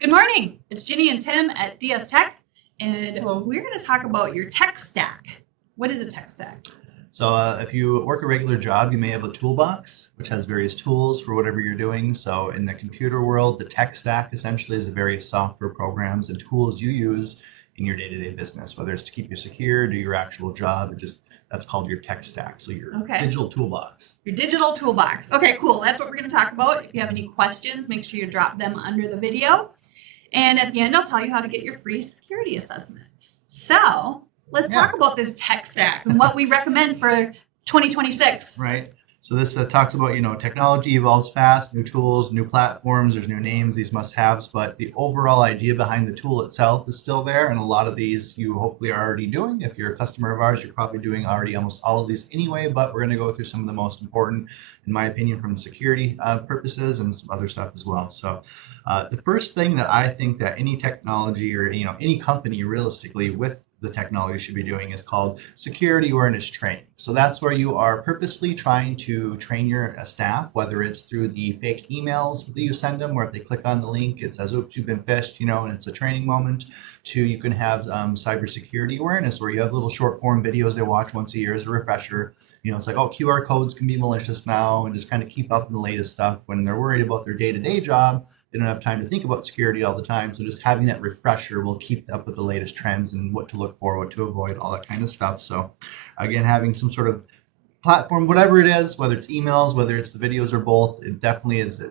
Good morning. It's Ginny and Tim at DS Tech, and Hello. we're going to talk about your tech stack. What is a tech stack? So if you work a regular job, you may have a toolbox, which has various tools for whatever you're doing. So in the computer world, the tech stack essentially is the various software programs and tools you use in your day-to-day business, whether it's to keep you secure, do your actual job, or just that's called your tech stack. So your digital toolbox. Your digital toolbox. Okay, cool. That's what we're going to talk about. If you have any questions, make sure you drop them under the video. And at the end, I'll tell you how to get your free security assessment. So let's talk about this tech stack and what we recommend for 2026. Right. So this talks about, technology evolves fast, new tools, new platforms, there's new names, these must-haves, but the overall idea behind the tool itself is still there. And a lot of these you hopefully are already doing. If you're a customer of ours, you're probably doing already almost all of these anyway, but we're going to go through some of the most important, in my opinion, from security purposes and some other stuff as well. So the first thing that I think that any technology or, any company realistically with the technology should be doing is called security awareness training. So that's where you are purposely trying to train your staff, whether it's through the fake emails that you send them, where if they click on the link, it says, oops, you've been phished, and it's a training moment, to you can have cybersecurity awareness, where you have little short form videos they watch once a year as a refresher. It's like, oh, QR codes can be malicious now, and just kind of keep up in the latest stuff when they're worried about their day-to-day job. They don't have time to think about security all the time. So just having that refresher will keep up with the latest trends and what to look for, what to avoid, all that kind of stuff. So again, having some sort of platform, whatever it is, whether it's emails, whether it's the videos or both, it definitely is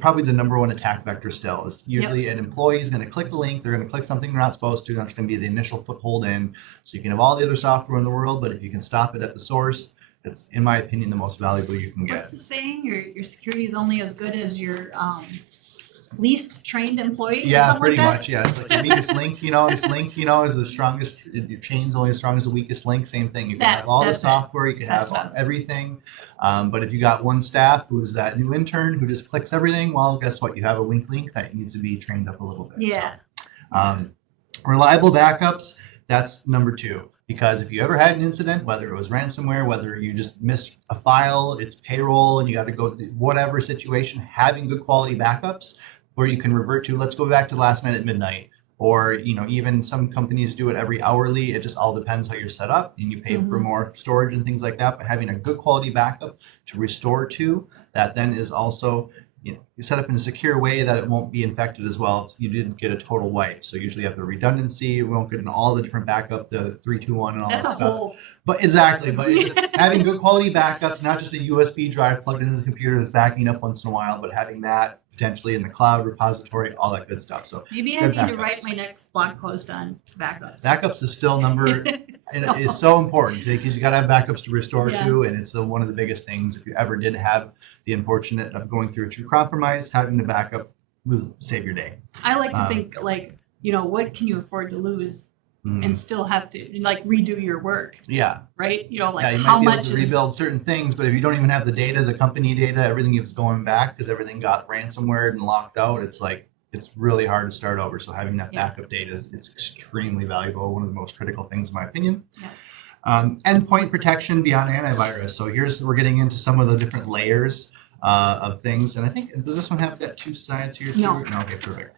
probably the number one attack vector still. Is usually an employee is going to click the link, they're going to click something they're not supposed to, that's going to be the initial foothold in. So you can have all the other software in the world, but if you can stop it at the source, it's, in my opinion, the most valuable you can get. What's the saying? Your security is only as good as your least trained employee? Yeah, pretty much. Yeah, it's like the weakest link. This link, is the strongest. Your chain's only as strong as the weakest link. Same thing. You can have all the software. You can have everything. But if you got one staff who's that new intern who just clicks everything, well, guess what? You have a weak link that needs to be trained up a little bit. Yeah. So, reliable backups. That's number two. Because if you ever had an incident, whether it was ransomware, whether you just missed a file, it's payroll, and you got to go whatever situation, having good quality backups where you can revert to, let's go back to last night at midnight. Or, even some companies do it every hourly. It just all depends how you're set up, and you pay for more storage and things like that. But having a good quality backup to restore to, that then is also, you set up in a secure way that it won't be infected as well if you didn't get a total wipe. So usually you have the redundancy. We won't get in all the different backup, the 3, 2, 1 and all that stuff. But exactly, but having good quality backups, not just a USB drive plugged into the computer that's backing up once in a while, but having that potentially in the cloud repository, all that good stuff. So maybe I need to write my next blog post on backups. Backups is still it's so important because you got to have backups to restore to, and it's one of the biggest things. If you ever did have the unfortunate of going through a true compromise, having the backup will save your day. I like to think what can you afford to lose and still have to redo your work? Yeah. Right? You how might be much able to rebuild certain things, but if you don't even have the data, the company data, everything is going back because everything got ransomware and locked out. It's really hard to start over. So having that backup data is extremely valuable. One of the most critical things, in my opinion. Yeah. Endpoint protection beyond antivirus. So we're getting into some of the different layers of things. And I think, does this one have got two sides here too? No. Okay, perfect.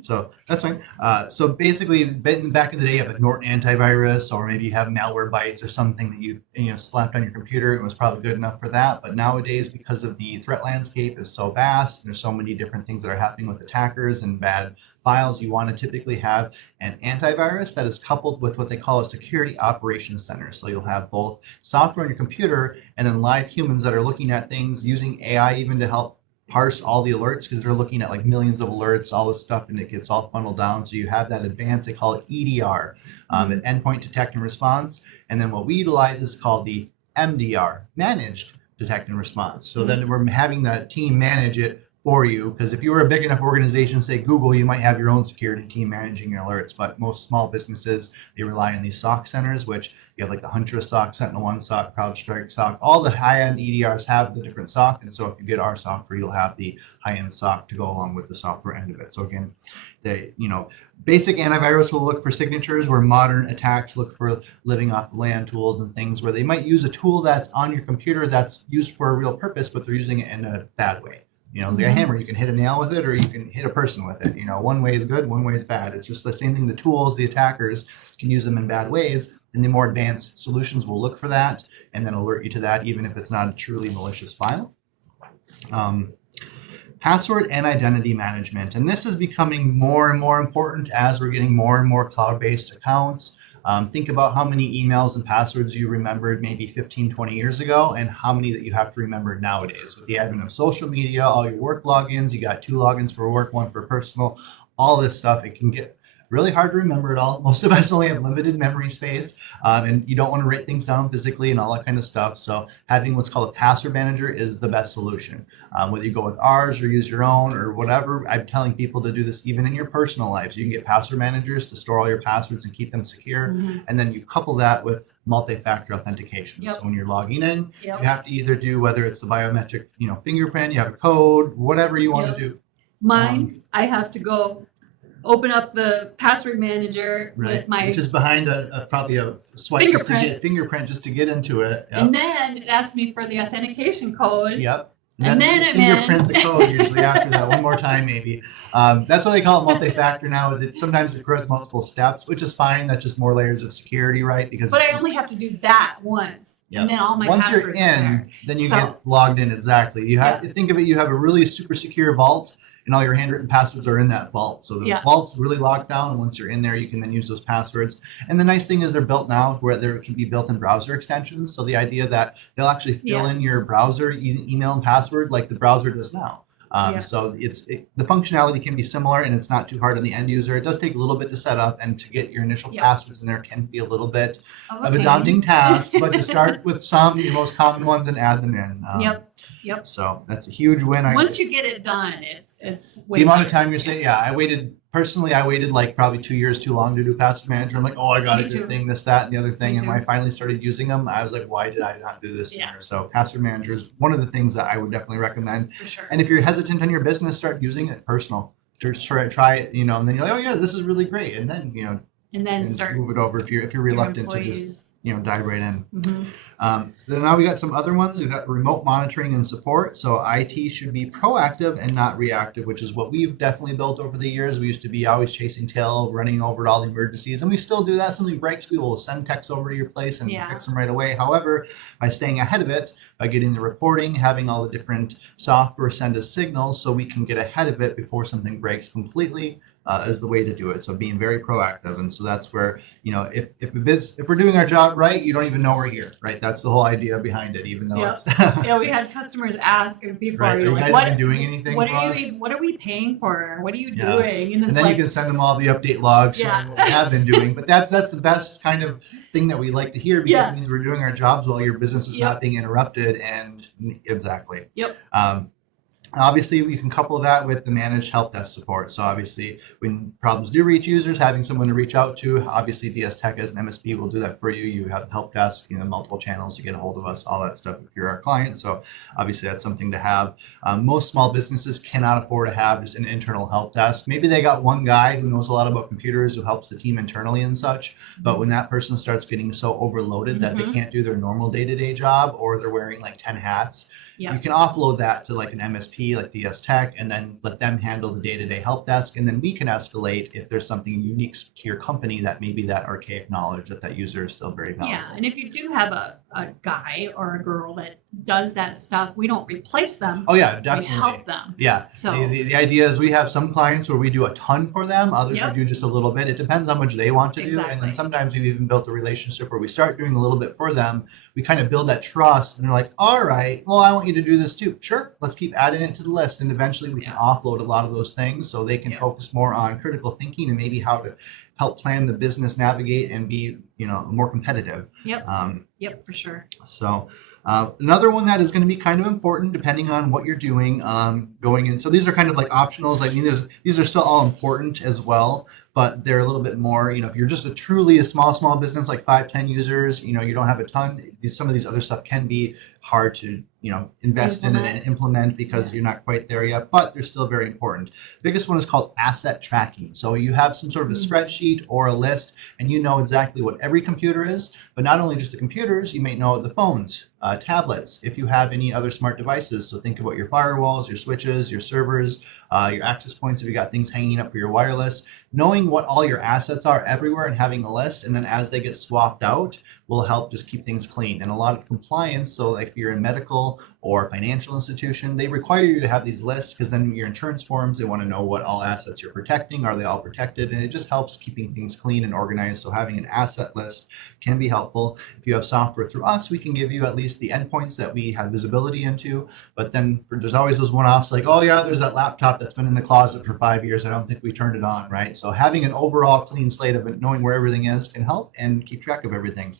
So that's fine. So basically, back in the day, you have Norton antivirus, or maybe you have malware bytes or something that you slapped on your computer. It was probably good enough for that. But nowadays, because of the threat landscape is so vast, and there's so many different things that are happening with attackers and bad files, you want to typically have an antivirus that is coupled with what they call a security operations center. So you'll have both software on your computer and then live humans that are looking at things using AI even to help parse all the alerts, because they're looking at millions of alerts, all this stuff, and it gets all funneled down. So you have that advanced, they call it EDR, an endpoint detect and response. And then what we utilize is called the MDR, managed detect and response. So then we're having that team manage it for you, because if you were a big enough organization, say Google, you might have your own security team managing your alerts, but most small businesses, they rely on these SOC centers, which you have the Huntress SOC, SentinelOne SOC, CrowdStrike SOC, all the high-end EDRs have the different SOC, and so if you get our software, you'll have the high-end SOC to go along with the software end of it. So again, basic antivirus will look for signatures, where modern attacks look for living off the land tools and things where they might use a tool that's on your computer that's used for a real purpose, but they're using it in a bad way. Like a hammer, you can hit a nail with it or you can hit a person with it. One way is good, one way is bad. It's just the same thing. The tools, the attackers can use them in bad ways, and the more advanced solutions will look for that and then alert you to that, even if it's not a truly malicious file. Password and identity management. And this is becoming more and more important as we're getting more and more cloud-based accounts. Think about how many emails and passwords you remembered maybe 15, 20 years ago, and how many that you have to remember nowadays. With the advent of social media, all your work logins, you got 2 logins for work, 1 for personal, all this stuff, it can get really hard to remember it all. Most of us only have limited memory space, and you don't want to write things down physically and all that kind of stuff. So having what's called a password manager is the best solution. Whether you go with ours or use your own or whatever, I'm telling people to do this even in your personal lives. You can get password managers to store all your passwords and keep them secure. And then you couple that with multi-factor authentication. So when you're logging in, you have to either do, whether it's the biometric, fingerprint, you have a code, whatever you want to do. Mine, I have to go open up the password manager with my, which is behind probably a swipe fingerprint just to get into it. And then it asks me for the authentication code. And then it fingerprint the code usually after that one more time maybe. That's why they call it multi-factor now. Is it sometimes it grows multiple steps, which is fine. That's just more layers of security, right? But I only have to do that once, and then all my once passwords you're in, then you get logged in. Exactly. You have to think of it. You have a really super secure vault, and all your handwritten passwords are in that vault. So the vault's really locked down, and once you're in there, you can then use those passwords. And the nice thing is they're built now where there can be built-in browser extensions. So the idea that they'll actually fill in your browser email and password like the browser does now. So the functionality can be similar, and it's not too hard on the end user. It does take a little bit to set up, and to get your initial passwords in there can be a little bit of a daunting task. But to start with your most common ones and add them in. So that's a huge win. Once you get it done, it's the amount of time you're saying. I waited like probably 2 years too long to do password manager. I'm like, oh, I got a good thing, this, that, and the other thing. And when I finally started using them, I was like, why did I not do this sooner? So password manager is one of the things that I would definitely recommend. For sure. And if you're hesitant on your business, start using it personal. Just try it, and then you're like, oh yeah, this is really great. And then start move it over if you're reluctant to just dive right in. So now we got some other ones. We've got remote monitoring and support. So IT should be proactive and not reactive, which is what we've definitely built over the years. We used to be always chasing tail, running over to all the emergencies, and we still do that. Something breaks, we will send techs over to your place and fix them right away. However, by staying ahead of it, by getting the reporting, having all the different software send us signals so we can get ahead of it before something breaks completely, is the way to do it. So being very proactive. And so that's where, if we're doing our job right, you don't even know we're here, right? That's the whole idea behind it, even though it's we had customers ask before, are you guys been doing anything what are we paying for? What are you doing? And then you can send them all the update logs showing what we have been doing. But that's the best kind of thing that we like to hear, because it means we're doing our jobs while your business is not being interrupted. And exactly. Obviously, we can couple that with the managed help desk support. So obviously, when problems do reach users, having someone to reach out to, obviously DS Tech as an MSP will do that for you. You have the help desk, multiple channels to get a hold of us, all that stuff if you're our client. So obviously, that's something to have. Most small businesses cannot afford to have just an internal help desk. Maybe they got one guy who knows a lot about computers who helps the team internally and such. But when that person starts getting so overloaded that they can't do their normal day-to-day job, or they're wearing like 10 hats, you can offload that to like an MSP like DS Tech, and then let them handle the day-to-day help desk, and then we can escalate if there's something unique to your company that maybe that archaic knowledge that user is still very valuable. And if you do have a guy or a girl that does that stuff, we don't replace them. Oh yeah, definitely. We help them. So the idea is we have some clients where we do a ton for them, others we do just a little bit. It depends how much they want to do, and then sometimes we've even built a relationship where we start doing a little bit for them. We kind of build that trust, and they're like, all right, well, I want you to do this too. Sure, let's keep adding it to the list, and eventually we can offload a lot of those things so they can focus more on critical thinking and maybe how to help plan the business, navigate, and be more competitive. For sure. So another one that is going to be kind of important depending on what you're doing going in. So these are kind of like optionals. I mean, these are still all important as well, but they're a little bit more, if you're just truly a small business, like 5-10 users, you don't have a ton, some of these other stuff can be hard to invest in and implement because you're not quite there yet, but they're still very important. The biggest one is called asset tracking. So you have some sort of a spreadsheet or a list, and you know exactly what every computer is, but not only just the computers, you may know the phones, tablets, if you have any other smart devices. So think about your firewalls, your switches, your servers, your access points, if you got things hanging up for your wireless. Knowing what all your assets are everywhere and having a list, and then as they get swapped out, will help just keep things clean. And a lot of compliance, so like if you're in medical or financial institution, they require you to have these lists, because then your insurance forms, they want to know what all assets you're protecting. Are they all protected? And it just helps keeping things clean and organized. So having an asset list can be helpful. If you have software through us, we can give you at least the endpoints that we have visibility into. But then there's always those one-offs like, oh yeah, there's that laptop that's been in the closet for 5 years. I don't think we turned it on, right? So having an overall clean slate of it, knowing where everything is, can help and keep track of everything.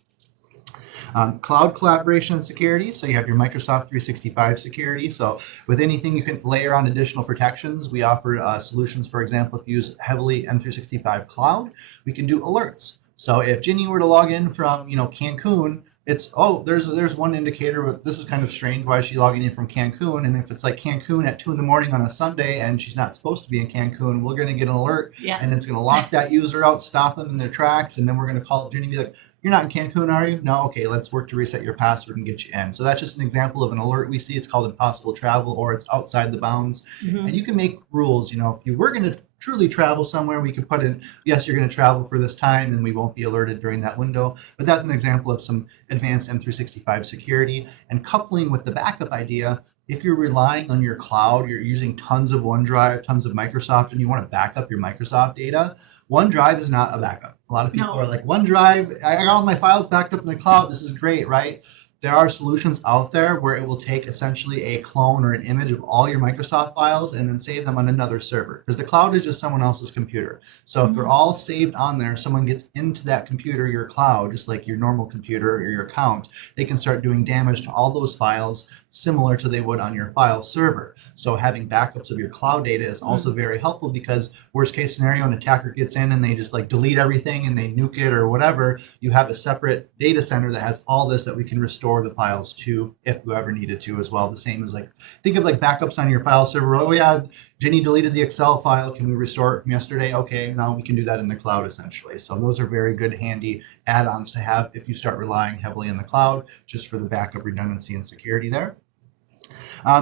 Cloud collaboration and security. So you have your Microsoft 365 security. So with anything, you can layer on additional protections. We offer solutions, for example, if you use heavily M365 cloud, we can do alerts. So if Ginny were to log in from Cancun, it's, oh, there's one indicator, but this is kind of strange. Why is she logging in from Cancun? And if it's like Cancun at 2 in the morning on a Sunday and she's not supposed to be in Cancun, we're going to get an alert, and it's going to lock that user out, stop them in their tracks, and then we're going to call Ginny and be like, you're not in Cancun, are you? No, okay, let's work to reset your password and get you in. So that's just an example of an alert we see. It's called impossible travel, or it's outside the bounds. And you can make rules. If you were going to truly travel somewhere, we could put in, yes, you're going to travel for this time, and we won't be alerted during that window. But that's an example of some advanced M365 security. And coupling with the backup idea, if you're relying on your cloud, you're using tons of OneDrive, tons of Microsoft, and you want to back up your Microsoft data, OneDrive is not a backup. A lot of people are like, OneDrive, I got all my files backed up in the cloud. This is great, right? There are solutions out there where it will take essentially a clone or an image of all your Microsoft files and then save them on another server, because the cloud is just someone else's computer. So if they're all saved on there, someone gets into that computer, your cloud, just like your normal computer or your account, they can start doing damage to all those files similar to they would on your file server. So having backups of your cloud data is also very helpful, because worst case scenario, an attacker gets in and they just like delete everything and they nuke it or whatever, you have a separate data center that has all this that we can restore the files to if you ever needed to as well. The same as like, think of like backups on your file server. Oh yeah, Ginny deleted the Excel file. Can we restore it from yesterday? Okay, now we can do that in the cloud essentially. So those are very good, handy add-ons to have if you start relying heavily on the cloud, just for the backup redundancy and security there.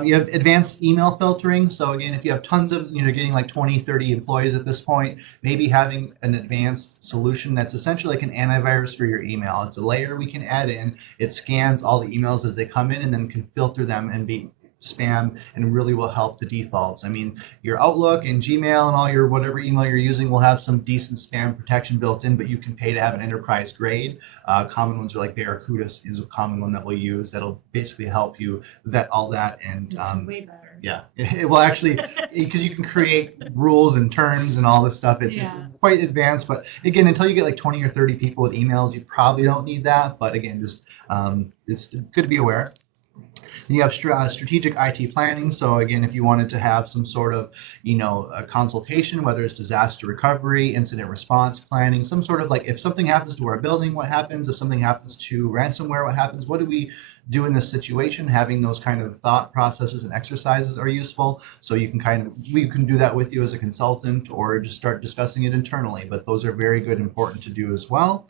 You have advanced email filtering. So again, if you have tons of, getting like 20, 30 employees at this point, maybe having an advanced solution that's essentially like an antivirus for your email. It's a layer we can add in. It scans all the emails as they come in and then can filter them and be spam, and really will help the defaults. I mean, your Outlook and Gmail and all your whatever email you're using will have some decent spam protection built in, but you can pay to have an enterprise grade. Common ones are like Barracuda is a common one that we'll use that'll basically help you vet all that. And it's way better. Yeah, it will actually, because you can create rules and terms and all this stuff. It's quite advanced, but again, until you get like 20 or 30 people with emails, you probably don't need that. But again, just it's good to be aware. Then you have strategic IT planning. So again, if you wanted to have some sort of, a consultation, whether it's disaster recovery, incident response planning, some sort of like, if something happens to our building, what happens? If something happens to ransomware, what happens? What do we do in this situation? Having those kind of thought processes and exercises are useful. So you can we can do that with you as a consultant, or just start discussing it internally. But those are very good, important to do as well.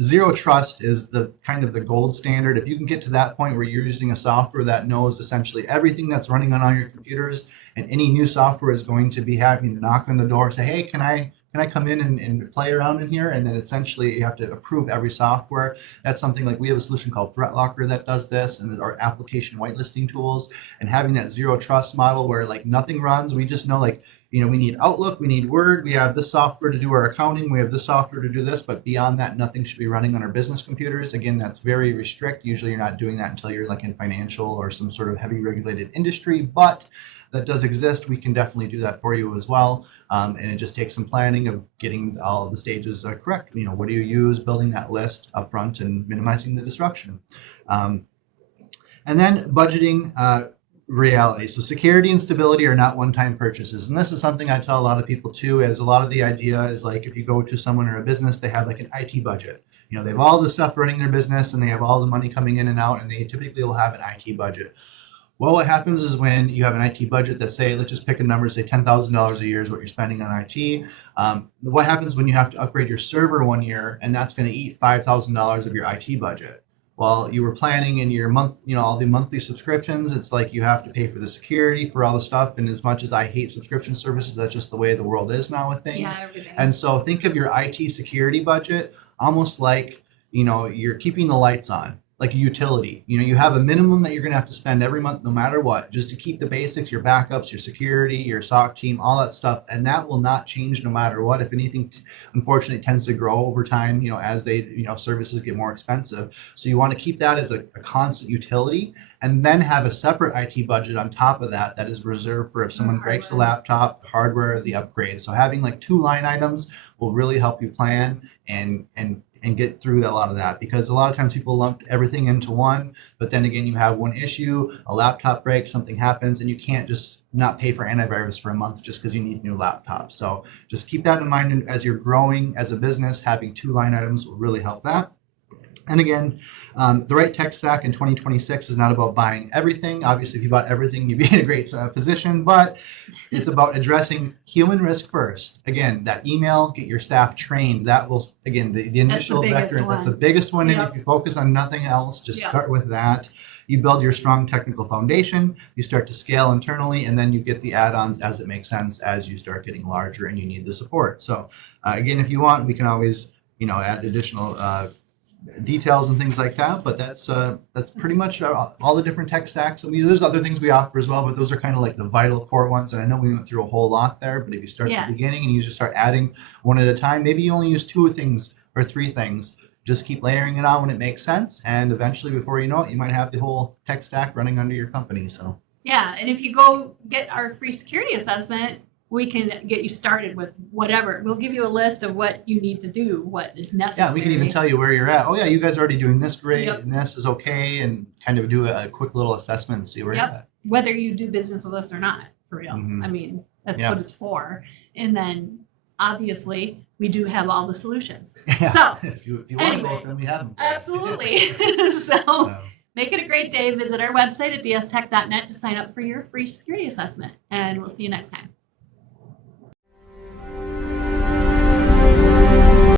Zero trust is the the gold standard. If you can get to that point where you're using a software that knows essentially everything that's running on your computers, and any new software is going to be having to knock on the door, say, hey, can I come in and play around in here? And then essentially you have to approve every software. That's something like we have a solution called Threat Locker that does this, and our application whitelisting tools, and having that zero trust model where like nothing runs. We just know like, we need Outlook, we need Word, we have this software to do our accounting, we have this software to do this, but beyond that, nothing should be running on our business computers. Again, that's very restrict. Usually you're not doing that until you're like in financial or some sort of heavy regulated industry, but that does exist. We can definitely do that for you as well. And it just takes some planning of getting all of the stages correct. What do you use, building that list up front and minimizing the disruption. And then budgeting, reality. So security and stability are not one-time purchases. And this is something I tell a lot of people too, as a lot of the idea is like, if you go to someone or a business, they have like an IT budget. They have all the stuff running their business and they have all the money coming in and out, and they typically will have an IT budget. Well, what happens is when you have an IT budget that, say, let's just pick a number, say $10,000 a year is what you're spending on IT. What happens when you have to upgrade your server one year, and that's going to eat $5,000 of your IT budget? Well, you were planning in your month, all the monthly subscriptions. It's like you have to pay for the security, for all the stuff. And as much as I hate subscription services, that's just the way the world is now with things. Yeah, everything. And so think of your IT security budget almost like, you're keeping the lights on, like a utility. You have a minimum that you're going to have to spend every month, no matter what, just to keep the basics, your backups, your security, your SOC team, all that stuff. And that will not change no matter what. If anything, unfortunately, it tends to grow over time, as they, services get more expensive. So you want to keep that as a constant utility, and then have a separate IT budget on top of that that is reserved for if someone breaks the laptop, the hardware, the upgrade. So having like 2 line items will really help you plan and get through a lot of that, because a lot of times people lump everything into one, but then again, you have one issue, a laptop breaks, something happens, and you can't just not pay for antivirus for a month just because you need a new laptop. So just keep that in mind as you're growing as a business. Having 2 line items will really help that. And again, the right tech stack in 2026 is not about buying everything. Obviously, if you bought everything, you'd be in a great position, but it's about addressing human risk first. Again, that email, get your staff trained. That will, again, the initial vector, that's the biggest one. Yep. And if you focus on nothing else, just start with that. You build your strong technical foundation, you start to scale internally, and then you get the add-ons as it makes sense as you start getting larger and you need the support. So again, if you want, we can always, add additional details and things like that, but that's pretty much all the different tech stacks. I mean, there's other things we offer as well, but those are kind of like the vital core ones. And I know we went through a whole lot there, but if you start at the beginning and you just start adding one at a time, maybe you only use 2 things or 3 things. Just keep layering it on when it makes sense, and eventually, before you know it, you might have the whole tech stack running under your company. So yeah, and if you go get our free security assessment, we can get you started with whatever. We'll give you a list of what you need to do, what is necessary. Yeah, we can even tell you where you're at. Oh yeah, you guys are already doing this great, and this is okay, and kind of do a quick little assessment and see where you're at. Whether you do business with us or not, for real. I mean, that's what it's for. And then obviously we do have all the solutions. Yeah. So if you want both, then we have them. Absolutely. So make it a great day. Visit our website at dstech.net to sign up for your free security assessment, and we'll see you next time.